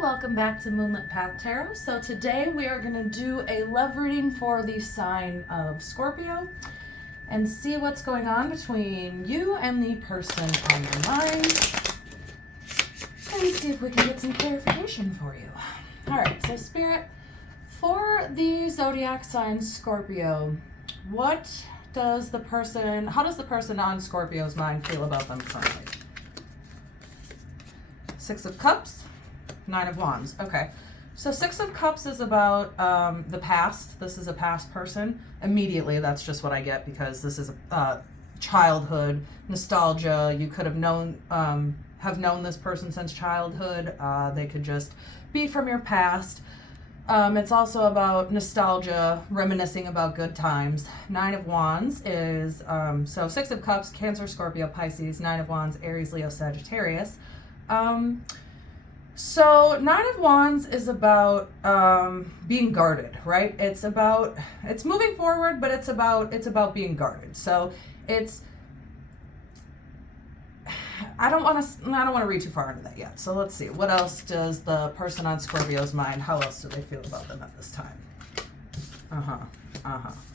welcome back to Moonlit Path Tarot. So today we are going to do a love reading for the sign of Scorpio and see what's going on between you and the person on your mind and see if we can get some clarification for you. All right, so Spirit, for the zodiac sign Scorpio, how does the person on Scorpio's mind feel about them currently? Six of Cups, Nine of Wands. Okay, so Six of Cups is about the past. This is a past person. Immediately, that's just what I get because this is childhood nostalgia. You could have known this person since childhood. They could just be from your past. It's also about nostalgia, reminiscing about good times. Nine of Wands is, so Six of Cups, Cancer, Scorpio, Pisces. Nine of Wands, Aries, Leo, Sagittarius. So Nine of Wands is about being guarded, right? It's moving forward, but it's about being guarded. So I don't want to read too far into that yet. So let's see. What else does the person on Scorpio's mind, how else do they feel about them at this time?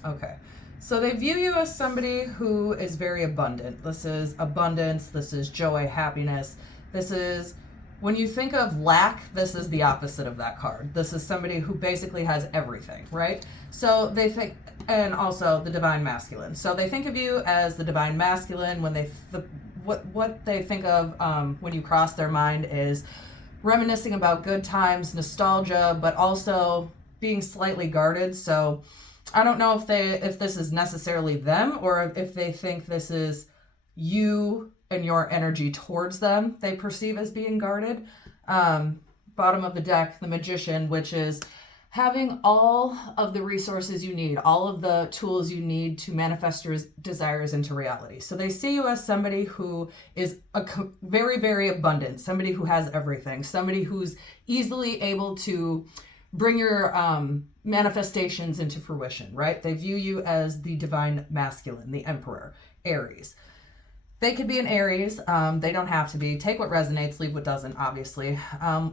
Okay. So they view you as somebody who is very abundant. This is abundance. This is joy, happiness. This is, when you think of lack, this is the opposite of that card. This is somebody who basically has everything, right? So they think, and also the divine masculine. So they think of you as the divine masculine. When what they think of when you cross their mind is reminiscing about good times, nostalgia, but also being slightly guarded. So I don't know if this is necessarily them or if they think this is you and your energy towards them they perceive as being guarded. Bottom of the deck, the Magician, which is having all of the resources you need, all of the tools you need to manifest your desires into reality. So they see you as somebody who is very, very abundant, somebody who has everything, somebody who's easily able to bring your manifestations into fruition, right? They view you as the divine masculine, the Emperor, Aries. They could be an Aries. They don't have to be. Take what resonates, leave what doesn't, obviously.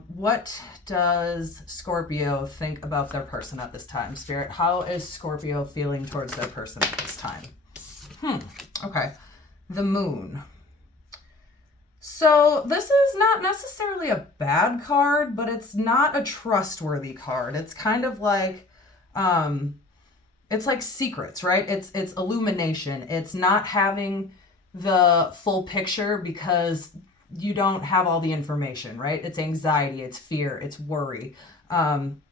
What does Scorpio think about their person at this time, Spirit? How is Scorpio feeling towards their person at this time? Okay. The Moon. So this is not necessarily a bad card, but it's not a trustworthy card. It's kind of like, it's like secrets, right? It's illumination. It's not having the full picture because you don't have all the information, right? It's anxiety, it's fear, it's worry. Bottom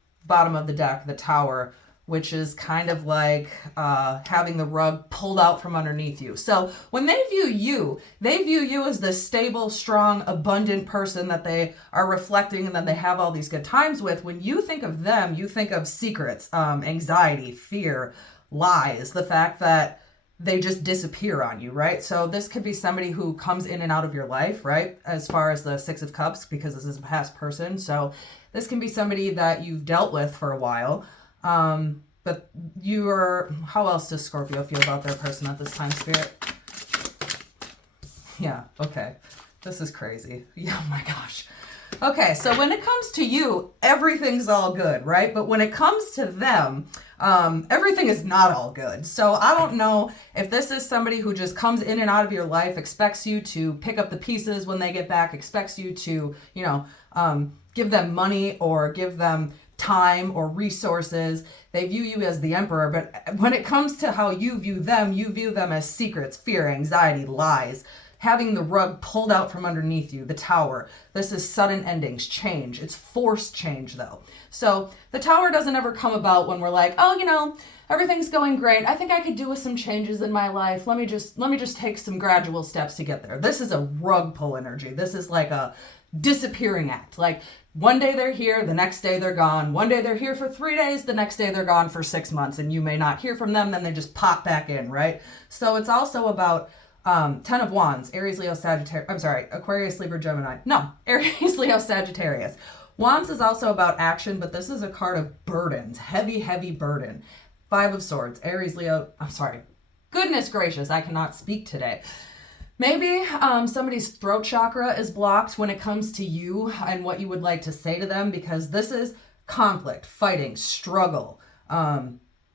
of the deck, the Tower, which is kind of like having the rug pulled out from underneath you. So when they view you as this stable, strong, abundant person that they are reflecting and that they have all these good times with. When you think of them, you think of secrets, anxiety, fear, lies, the fact that they just disappear on you, right? So this could be somebody who comes in and out of your life, right? As far as the Six of Cups, because this is a past person. So this can be somebody that you've dealt with for a while. But how else does Scorpio feel about their person at this time, Spirit? Yeah, okay. This is crazy. Yeah, oh my gosh. Okay, so when it comes to you, everything's all good, right? But when it comes to them, everything is not all good. So I don't know if this is somebody who just comes in and out of your life, expects you to pick up the pieces when they get back, expects you to, give them money or give them time or resources. They view you as the Emperor, but when it comes to how you view them as secrets, fear, anxiety, lies, having the rug pulled out from underneath you, the Tower. This is sudden endings, change. It's forced change though. So the Tower doesn't ever come about when we're like, oh, everything's going great. I think I could do with some changes in my life. Let me just take some gradual steps to get there. This is a rug pull energy. This is like a disappearing act. Like one day they're here, the next day they're gone. One day they're here for 3 days, the next day they're gone for 6 months, and you may not hear from them, then they just pop back in, right? So it's also about Ten of Wands, Aries, Leo, Sagittarius. I'm sorry, Aquarius, Libra, Gemini. No, Aries, Leo, Sagittarius. Wands is also about action, but this is a card of burdens, heavy, heavy burden. Five of Swords, Aries, Leo. I'm sorry. Goodness gracious, I cannot speak today. Maybe somebody's throat chakra is blocked when it comes to you and what you would like to say to them, because this is conflict, fighting, struggle,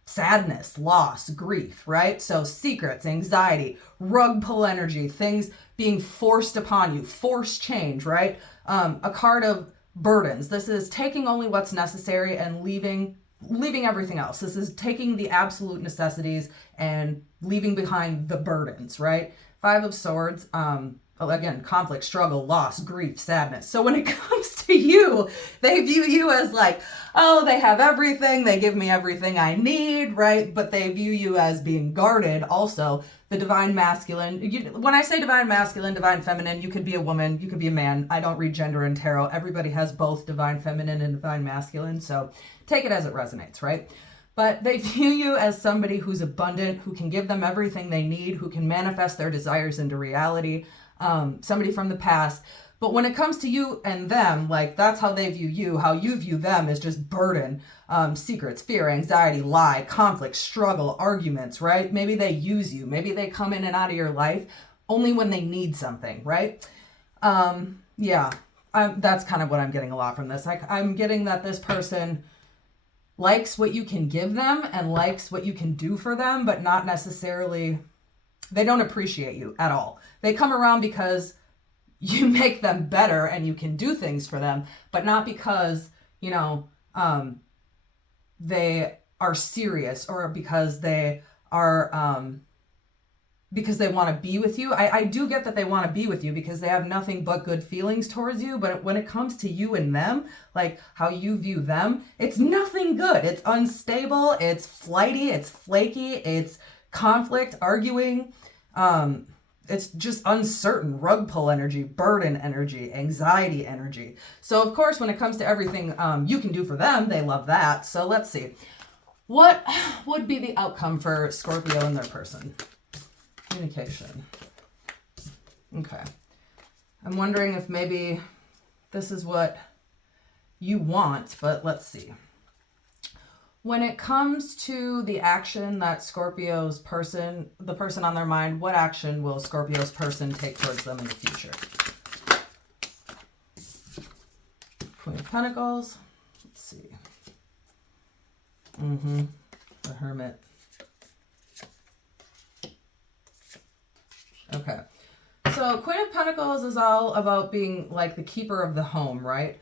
sadness, loss, grief, right? So secrets, anxiety, rug pull energy, things being forced upon you, forced change, right? A card of burdens. This is taking only what's necessary and leaving everything else. This is taking the absolute necessities and leaving behind the burdens, right? Five of Swords, again, conflict, struggle, loss, grief, sadness. So when it comes to you, they view you as like, oh, they have everything, they give me everything I need, right? But they view you as being guarded also. The divine masculine, when I say divine masculine, divine feminine, you could be a woman, you could be a man. I don't read gender in tarot. Everybody has both divine feminine and divine masculine, so take it as it resonates, right? But they view you as somebody who's abundant, who can give them everything they need, who can manifest their desires into reality, somebody from the past. But when it comes to you and them, like that's how they view you. How you view them is just burden, secrets, fear, anxiety, lie, conflict, struggle, arguments, right? Maybe they use you. Maybe they come in and out of your life only when they need something, right? That's kind of what I'm getting a lot from this. Like I'm getting that this person likes what you can give them and likes what you can do for them, but not necessarily, they don't appreciate you at all. They come around because you make them better and you can do things for them, but not because, they are serious or because they are, because they want to be with you. I do get that they want to be with you because they have nothing but good feelings towards you. But when it comes to you and them, like how you view them, it's nothing good. It's unstable. It's flighty. It's flaky. It's conflict, arguing. It's just uncertain, rug pull energy, burden energy, anxiety energy. So of course, when it comes to everything you can do for them, they love that. So let's see. What would be the outcome for Scorpio and their person? Communication. Okay. I'm wondering if maybe this is what you want, but let's see. When it comes to the action that Scorpio's person, the person on their mind, what action will Scorpio's person take towards them in the future? Queen of Pentacles. Let's see. The Hermit. Okay. So Queen of Pentacles is all about being like the keeper of the home, right?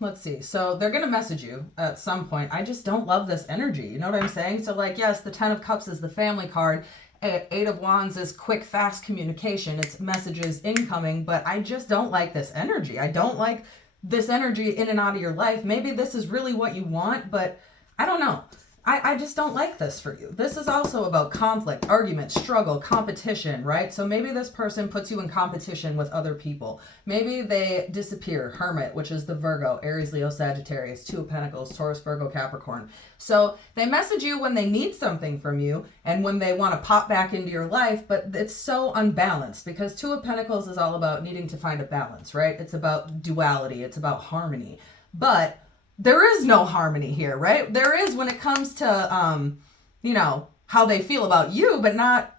Let's see. So they're going to message you at some point. I just don't love this energy. You know what I'm saying? So like, yes, the 10 of Cups is the family card. 8 of Wands is quick, fast communication. It's messages incoming, but I just don't like this energy. I don't like this energy in and out of your life. Maybe this is really what you want, but I don't know. I just don't like this for you. This is also about conflict, argument, struggle, competition, right? So maybe this person puts you in competition with other people. Maybe they disappear. Hermit, which is the Virgo, Aries, Leo, Sagittarius, 2 of Pentacles, Taurus, Virgo, Capricorn. So they message you when they need something from you and when they want to pop back into your life, but it's so unbalanced because 2 of Pentacles is all about needing to find a balance, right? It's about duality. It's about harmony. But there is no harmony here, right? There is when it comes to, how they feel about you, but not,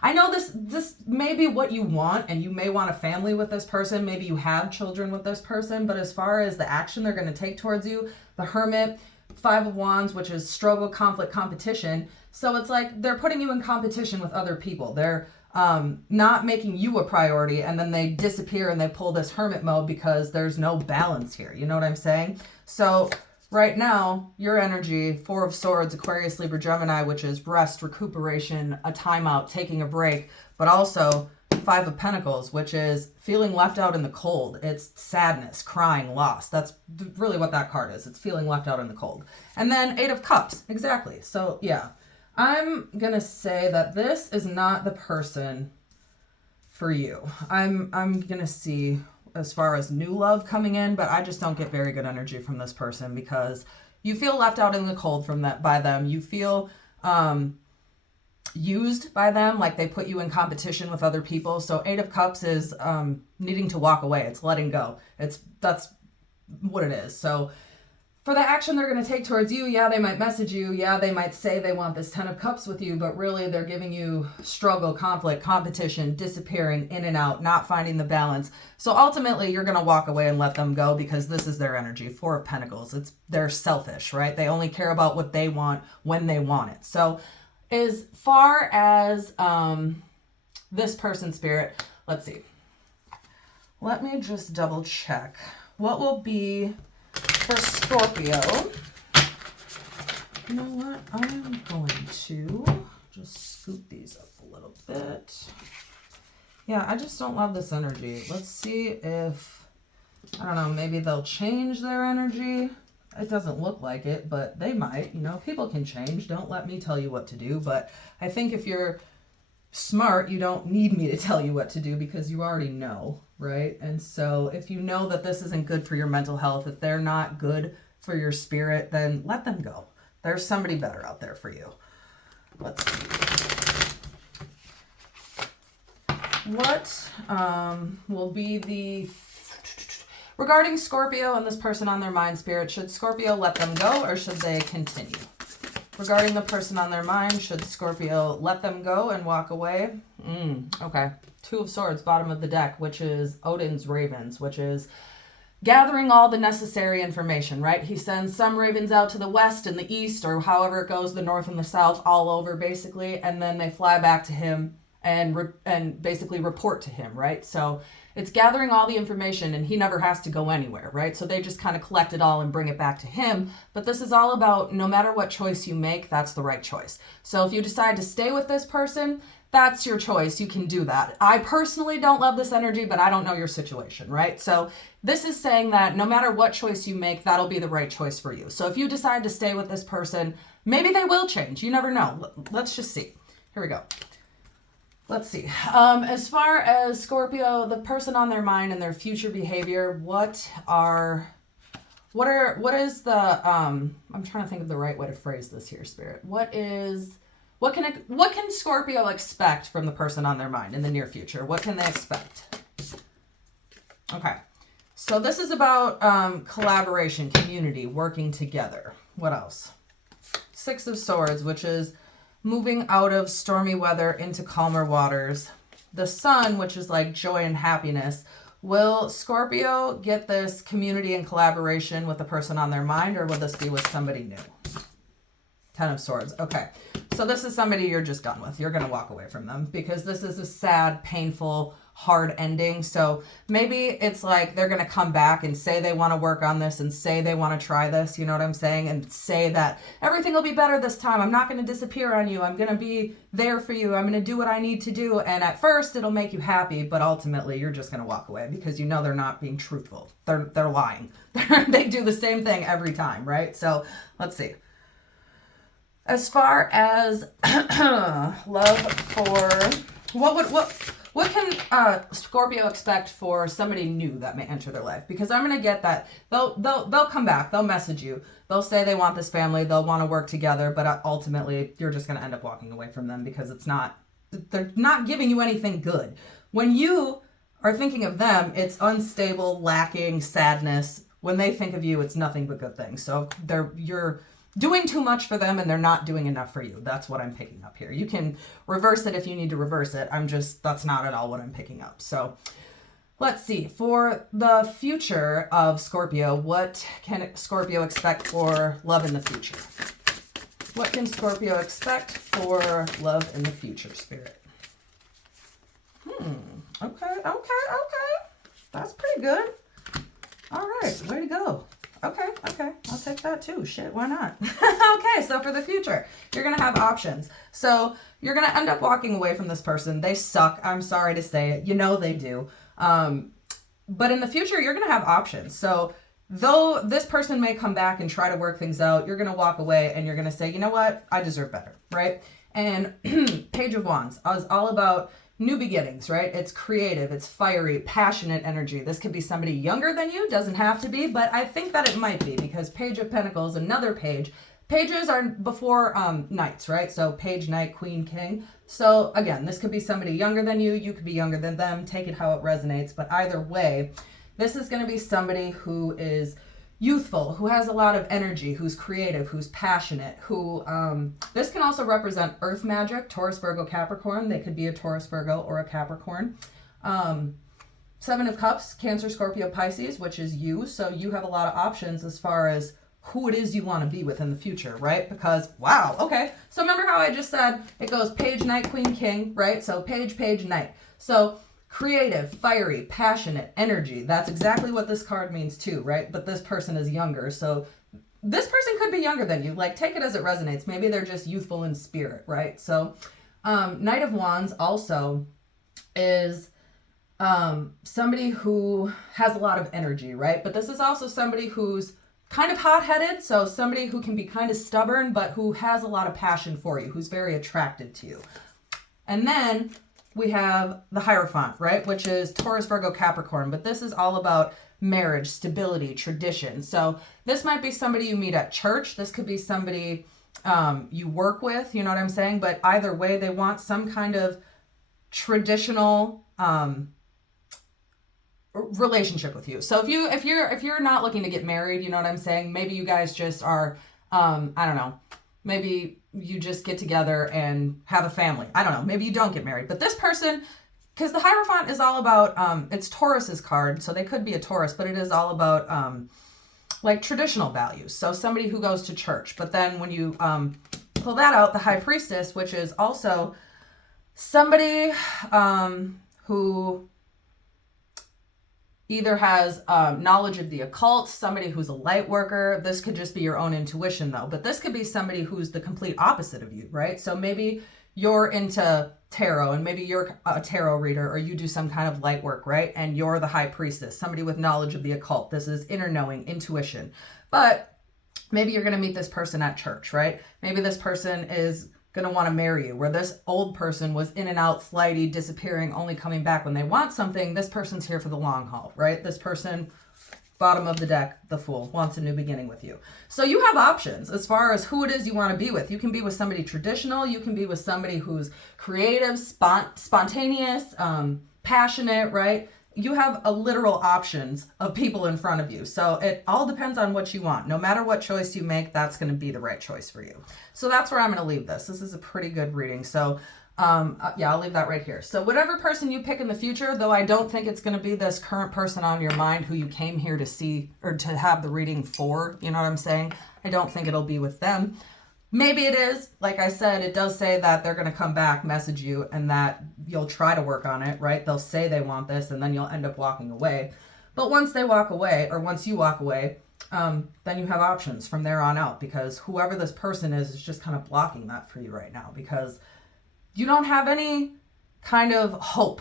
I know this may be what you want and you may want a family with this person. Maybe you have children with this person, but as far as the action they're going to take towards you, the Hermit, 5 of Wands, which is struggle, conflict, competition. So it's like they're putting you in competition with other people. They're not making you a priority, and then they disappear and they pull this hermit mode because there's no balance here. You know what I'm saying? So right now, your energy, 4 of Swords, Aquarius, Libra, Gemini, which is rest, recuperation, a timeout, taking a break, but also 5 of Pentacles, which is feeling left out in the cold. It's sadness, crying, loss. That's really what that card is. It's feeling left out in the cold. And then 8 of Cups, exactly. So yeah. I'm going to say that this is not the person for you. I'm going to see as far as new love coming in, but I just don't get very good energy from this person because you feel left out in the cold by them. You feel used by them, like they put you in competition with other people. So 8 of Cups is needing to walk away. It's letting go. That's what it is. So for the action they're going to take towards you, yeah, they might message you. Yeah, they might say they want this 10 of cups with you, but really they're giving you struggle, conflict, competition, disappearing, in and out, not finding the balance. So ultimately you're going to walk away and let them go because this is their energy. 4 of Pentacles. They're selfish, right? They only care about what they want when they want it. So as far as this person's spirit, let's see. Let me just double check. What will be for Scorpio? You know what? I'm going to just scoop these up a little bit. Yeah, I just don't love this energy. Let's see if, I don't know, maybe they'll change their energy. It doesn't look like it, but they might. You know, people can change. Don't let me tell you what to do. But I think if you're smart, you don't need me to tell you what to do because you already know, right? And so if you know that this isn't good for your mental health, if they're not good for your spirit, then let them go. There's somebody better out there for you. Let's see. What will be the... Regarding Scorpio and this person on their mind, spirit, should Scorpio let them go or should they continue? Regarding the person on their mind, should Scorpio let them go and walk away? Okay. 2 of Swords, bottom of the deck, which is Odin's ravens, which is gathering all the necessary information, right? He sends some ravens out to the west and the east, or however it goes, the north and the south, all over basically, and then they fly back to him and basically report to him, right? So it's gathering all the information and he never has to go anywhere, right? So they just kind of collect it all and bring it back to him. But this is all about no matter what choice you make, that's the right choice. So if you decide to stay with this person, that's your choice. You can do that. I personally don't love this energy, but I don't know your situation, right? So this is saying that no matter what choice you make, that'll be the right choice for you. So if you decide to stay with this person, maybe they will change. You never know. Let's just see. Here we go. Let's see. As far as Scorpio, the person on their mind and their future behavior, what is the, I'm trying to think of the right way to phrase this here, Spirit. What can Scorpio expect from the person on their mind in the near future? What can they expect? Okay. So this is about collaboration, community, working together. What else? 6 of Swords, which is moving out of stormy weather into calmer waters. The Sun, which is like joy and happiness. Will Scorpio get this community and collaboration with the person on their mind, or will this be with somebody new? 10 of Swords. Okay. So this is somebody you're just done with. You're going to walk away from them because this is a sad, painful, hard ending. So maybe it's like they're going to come back and say they want to work on this and say they want to try this, you know what I'm saying? And say that everything will be better this time. I'm not going to disappear on you. I'm going to be there for you. I'm going to do what I need to do. And at first it'll make you happy, but ultimately you're just going to walk away because you know they're not being truthful. They're lying. They do the same thing every time, right? So let's see. As far as love for, what can Scorpio expect for somebody new that may enter their life? Because I'm gonna get that they'll come back, they'll message you, they'll say they want this family, they'll want to work together, but ultimately you're just gonna end up walking away from them because they're not giving you anything good. When you are thinking of them, it's unstable, lacking, sadness. When they think of you, it's nothing but good things. So you're doing too much for them and they're not doing enough for you. That's what I'm picking up here. You can reverse it if you need to reverse it. That's not at all what I'm picking up. So let's see. For the future of Scorpio, what can Scorpio expect for love in the future? What can Scorpio expect for love in the future, Spirit? Okay. That's pretty good. All right, way to go. Okay, I'll take that too. Shit, why not? Okay, so for the future, you're going to have options. So you're going to end up walking away from this person. They suck. I'm sorry to say it. You know they do. But in the future, you're going to have options. So though this person may come back and try to work things out, you're going to walk away and you're going to say, you know what? I deserve better, right? And Page of Wands is all about new beginnings, right? It's creative, it's fiery, passionate energy. This could be somebody younger than you, doesn't have to be, but I think that it might be because Page of Pentacles, another page. Pages are before knights, right? So page, knight, queen, king. So again, this could be somebody younger than you. You could be younger than them. Take it how it resonates. But either way, this is going to be somebody who is youthful, who has a lot of energy, who's creative, who's passionate, who, this can also represent earth magic, Taurus, Virgo, Capricorn. They could be a Taurus, Virgo, or a Capricorn. Seven of Cups, Cancer, Scorpio, Pisces, which is you. So you have a lot of options as far as who it is you want to be with in the future, right? Because, wow, okay. So remember how I just said it goes page, knight, queen, king, right? So page, page, knight. So creative, fiery, passionate, energy. That's exactly what this card means too, right? But this person is younger. So this person could be younger than you. Like, take it as it resonates. Maybe they're just youthful in spirit, right? So Knight of Wands also is somebody who has a lot of energy, right? But this is also somebody who's kind of hot-headed, so somebody who can be kind of stubborn, but who has a lot of passion for you, who's very attracted to you. And then we have the Hierophant, right? Which is Taurus, Virgo, Capricorn, but this is all about marriage, stability, tradition. So this might be somebody you meet at church. This could be somebody you work with, you know what I'm saying? But either way, they want some kind of traditional relationship with you. So if you're not looking to get married, you know what I'm saying? Maybe you guys just are, I don't know, maybe you just get together and have a family. I don't know. Maybe you don't get married. But this person, because the Hierophant is all about, it's Taurus's card, so they could be a Taurus, but it is all about like traditional values. So somebody who goes to church. But then when you pull that out, the High Priestess, which is also somebody who either has knowledge of the occult, somebody who's a light worker. This could just be your own intuition though, but this could be somebody who's the complete opposite of you, right? So maybe you're into tarot and maybe you're a tarot reader or you do some kind of light work, right? And you're the High Priestess, somebody with knowledge of the occult. This is inner knowing, intuition. But maybe you're going to meet this person at church, right? Maybe this person is going to want to marry you, where this old person was in and out, flighty, disappearing, only coming back when they want something. This person's here for the long haul, right? This person, bottom of the deck, the Fool, wants a new beginning with you. So you have options as far as who it is you want to be with. You can be with somebody traditional. You can be with somebody who's creative, spontaneous, passionate, right? You have a literal options of people in front of you. So it all depends on what you want. No matter what choice you make, that's going to be the right choice for you. So that's where I'm going to leave this. This is a pretty good reading. So yeah, I'll leave that right here. So whatever person you pick in the future, though I don't think it's going to be this current person on your mind who you came here to see or to have the reading for, you know what I'm saying? I don't think it'll be with them. Maybe it is. Like I said, it does say that they're going to come back, message you, and that you'll try to work on it, right? They'll say they want this, and then you'll end up walking away. But once they walk away, or once you walk away, then you have options from there on out, because whoever this person is just kind of blocking that for you right now, because you don't have any kind of hope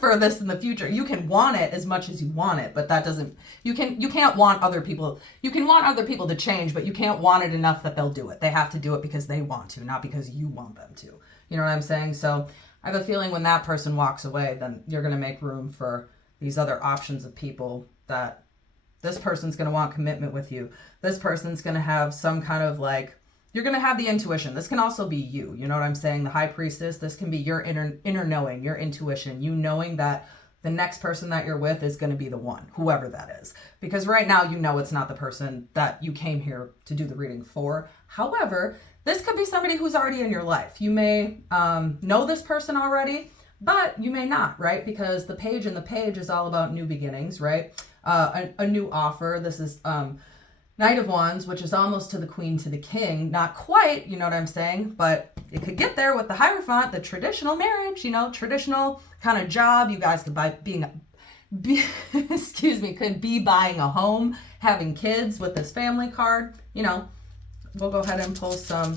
for this in the future. You can want it as much as you want it, but that doesn't, you can't want other people. You can want other people to change, but you can't want it enough that they'll do it. They have to do it because they want to, not because you want them to. You know what I'm saying? So I have a feeling when that person walks away, then you're going to make room for these other options of people that this person's going to want commitment with you. This person's going to have some kind of like, you're going to have the intuition. This can also be you. You know what I'm saying? The High Priestess, this can be your inner knowing, your intuition, you knowing that the next person that you're with is going to be the one, whoever that is. Because right now, you know it's not the person that you came here to do the reading for. However, this could be somebody who's already in your life. You may know this person already, but you may not, right? Because the page in the page is all about new beginnings, right? A new offer. This is Knight of Wands, which is almost to the Queen to the King. Not quite, you know what I'm saying? But it could get there with the Hierophant, the traditional marriage, you know, traditional kind of job. You guys could could be buying a home, having kids with this family card. You know, we'll go ahead and pull some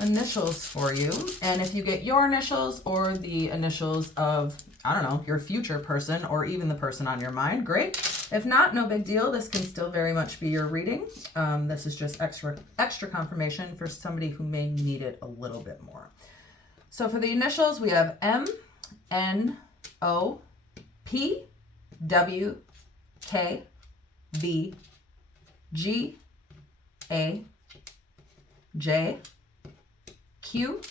initials for you. And if you get your initials or the initials of, I don't know, your future person or even the person on your mind, great. If not, no big deal. This can still very much be your reading. This is just extra confirmation for somebody who may need it a little bit more. So for the initials, we have M, N, O, P, W, K, B, G, A, J, Q,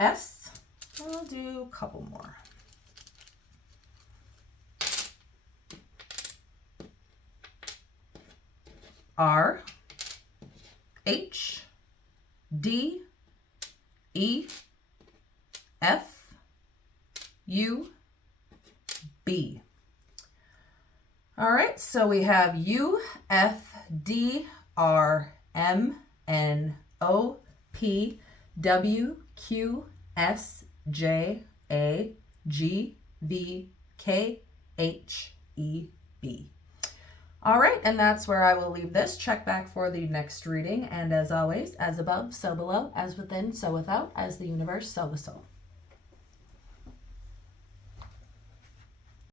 S. I'll do a couple more. R H D E F U B. All right, so we have U F D R M N O P W Q S J A G V K H E B. All right, and that's where I will leave this. Check back for the next reading. And as always, as above, so below, as within, so without, as the universe, so the soul.